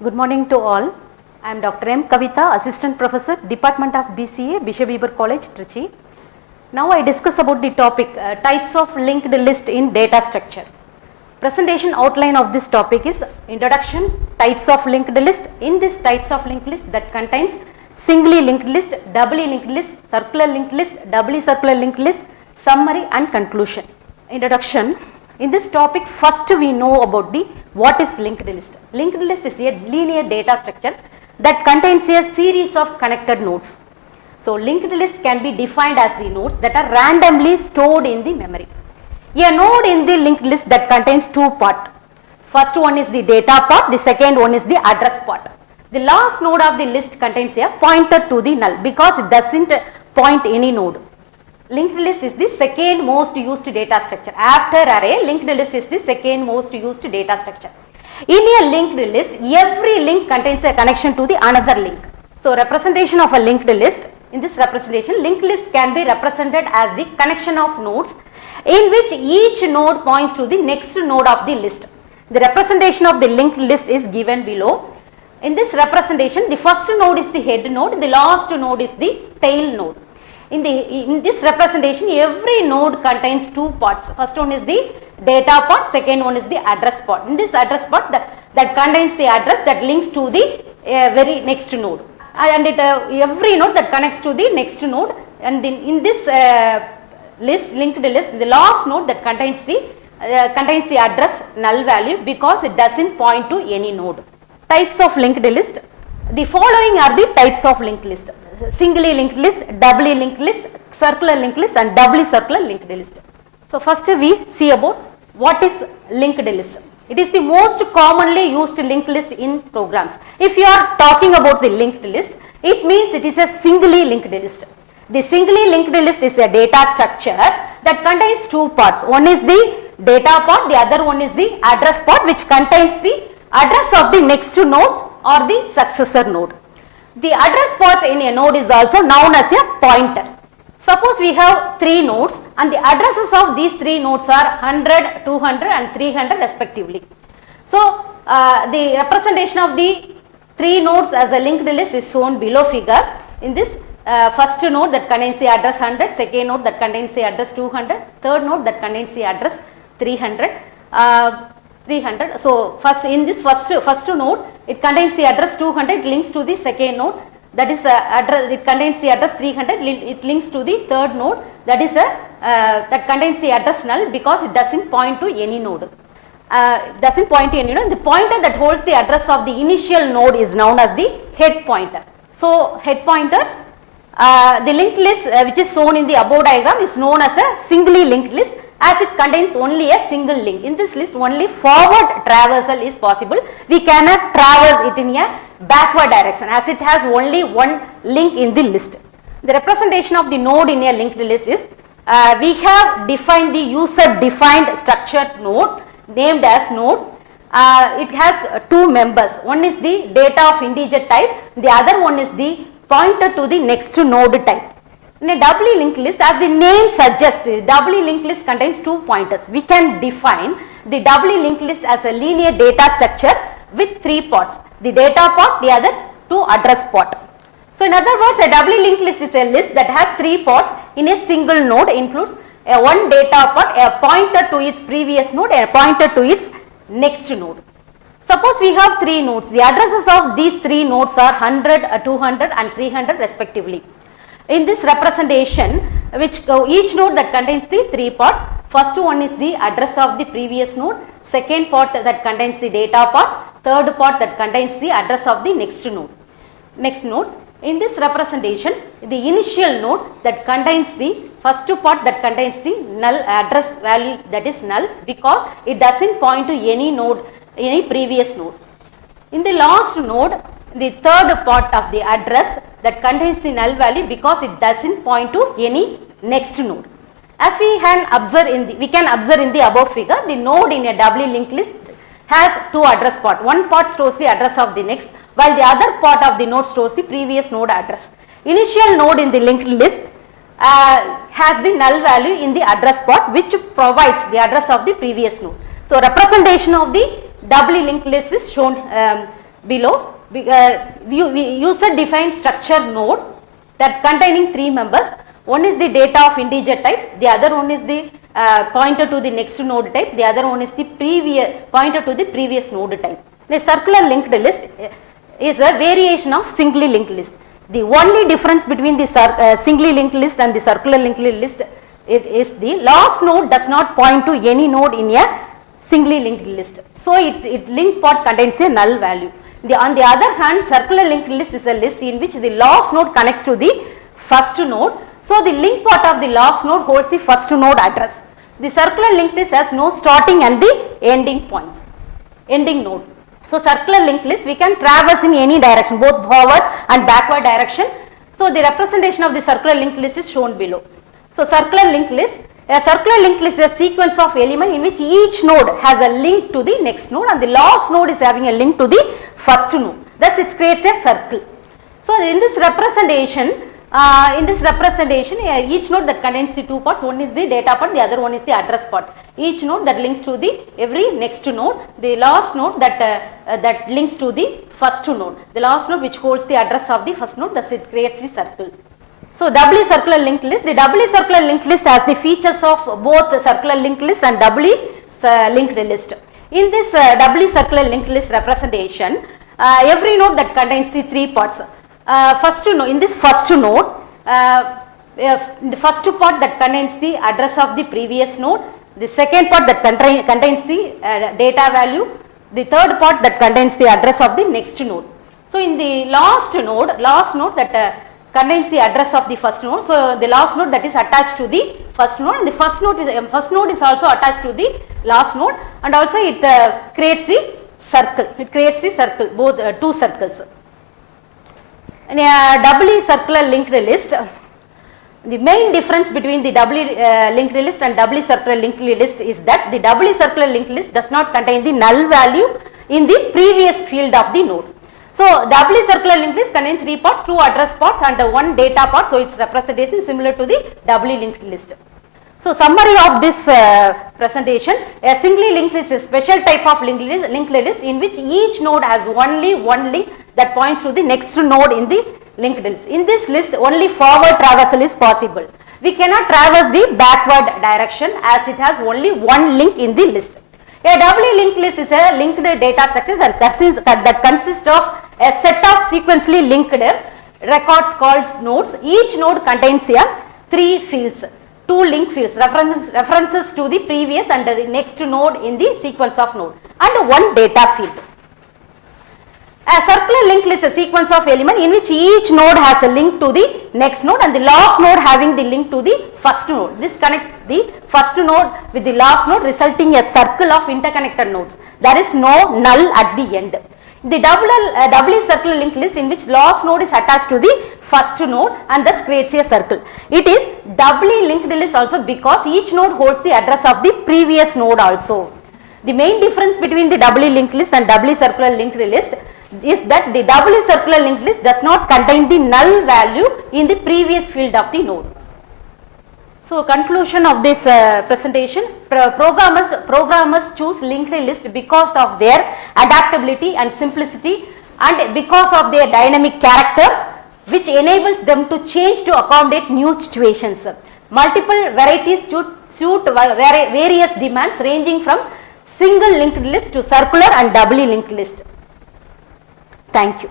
Good morning to all. I am Dr.M.Kavitha, Assistant Professor, Department of BCA, Bishop Weber College, Trichy. Now I discuss about the topic types of linked list in data structure. Presentation outline of this topic is introduction, types of linked list. In this types of linked list that contains singly linked list, doubly linked list, circular linked list, doubly circular linked list, summary and conclusion. Introduction. In this topic, first we know about the what is linked list. Linked list is a linear data structure that contains a series of connected nodes. So linked list can be defined as the nodes that are randomly stored in the memory. A node in the linked list that contains two parts. First one is the data part, the second one is the address part. The last node of the list contains a pointer to the null because it doesn't point any node. Linked list is the second most used data structure. After array, linked list is the second most used data structure. In a linked list, every link contains a connection to the another link. So representation of a linked list, in this representation, linked list can be represented as the connection of nodes in which each node points to the next node of the list. The representation of the linked list is given below. In this representation, the first node is the head node, the last node is the tail node. In this representation, every node contains two parts. First one is the data part, second one is the address part. In this address part, that contains the address that links to the very next node. And every node that connects to the next node. And then in this linked list, the last node that contains the address null value because it doesn't point to any node. Types of linked list. The following are the types of linked list. Singly linked list, doubly linked list, circular linked list and doubly circular linked list. So first we see about what is linked list. It is the most commonly used linked list in programs. If you are talking about the linked list, it means it is a singly linked list. The singly linked list is a data structure that contains two parts. One is the data part, the other one is the address part, which contains the address of the next node or the successor node. The address part in a node is also known as a pointer. Suppose we have three nodes and the addresses of these three nodes are 100, 200 and 300 respectively. So the representation of the three nodes as a linked list is shown below figure. In this first node that contains the address 100, second node that contains the address 200, third node that contains the address 300. So first in this first node, it contains the address 200, links to the second node, that is address, it contains the address 300, it links to the third node, that is that contains the address null because it doesn't point to any node. The pointer that holds the address of the initial node is known as the head pointer. So head pointer, the linked list which is shown in the above diagram is known as a singly linked list, as it contains only a single link. In this list, only forward traversal is possible. We cannot traverse it in a backward direction as it has only one link in the list. The representation of the node in a linked list is we have defined the user defined structured node named as node. It has two members. One is the data of integer type, the other one is the pointer to the next node type. In a doubly linked list, as the name suggests, the doubly linked list contains two pointers. We can define the doubly linked list as a linear data structure with three parts. The data part, the other two address part. So in other words, a doubly linked list is a list that has three parts in a single node, includes a one data part, a pointer to its previous node, and a pointer to its next node. Suppose we have three nodes. The addresses of these three nodes are 100, 200 and 300 respectively. In this representation, which each node that contains the three parts, first one is the address of the previous node, second part that contains the data part, third part that contains the address of the next node. In this representation, the initial node that contains the first part that contains the null address value, that is null because it doesn't point to any node, any previous node. In the last node, the third part of the address that contains the null value because it doesn't point to any next node. As we can observe in the above figure, the node in a doubly linked list has two address part. One part stores the address of the next, while the other part of the node stores the previous node address. Initial node in the linked list has the null value in the address part, which provides the address of the previous node. So representation of the doubly linked list is shown below. User defined structure node that containing 3 members. One is the data of integer type, the other one is the pointer to the next node type, the other one is the pointer to the previous node type. The circular linked list is a variation of singly linked list. The only difference between the singly linked list and the circular linked list is the last node does not point to any node in a singly linked list. So, it link part contains a null value. On the other hand, circular linked list is a list in which the last node connects to the first node. So, the link part of the last node holds the first node address. The circular linked list has no starting and the ending points, ending node. So, circular linked list we can traverse in any direction, both forward and backward direction. So, the representation of the circular linked list is shown below. So, circular linked list, a circular linked list is a sequence of elements in which each node has a link to the next node and the last node is having a link to the first node. Thus, it creates a circle. So, in this representation, each node that contains the 2 parts, one is the data part, the other one is the address part. Each node that links to the every next node, the last node that links to the first node, the last node which holds the address of the first node, thus it creates the circle. So, doubly circular linked list, the doubly circular linked list has the features of both the circular linked list and doubly linked list. In this doubly circular linked list representation, every node that contains the 3 parts. In this first node, the first part that contains the address of the previous node, the second part that contains the data value, the third part that contains the address of the next node. So, in the last node that contains the address of the first node. So, the last node that is attached to the first node and the first node is also attached to the last node and also it creates the circle, both 2 circles. In a doubly circular linked list, the main difference between the doubly linked list and doubly circular linked list is that the doubly circular linked list does not contain the null value in the previous field of the node. So, doubly circular linked list contains 3 parts, 2 address parts and 1 data part. So, its representation is similar to the doubly linked list. So, summary of this presentation, a singly linked list is a special type of linked list in which each node has only one link that points to the next node in the linked list. In this list, only forward traversal is possible. We cannot traverse the backward direction as it has only one link in the list. A doubly linked list is a linked data structure that consists of a set of sequentially linked records called nodes. Each node contains 3 fields, 2 link fields, references to the previous and the next node in the sequence of node and 1 data field. A circular linked list is a sequence of elements in which each node has a link to the next node and the last node having the link to the first node. This connects the first node with the last node, resulting in a circle of interconnected nodes. There is no null at the end. The doubly circular linked list in which last node is attached to the first node and thus creates a circle. It is doubly linked list also because each node holds the address of the previous node also. The main difference between the doubly linked list and doubly circular linked list is that the doubly circular linked list does not contain the null value in the previous field of the node. So, conclusion of this presentation, programmers choose linked list because of their adaptability and simplicity and because of their dynamic character which enables them to change to accommodate new situations. Multiple varieties suit various demands ranging from single linked list to circular and doubly linked list. Thank you.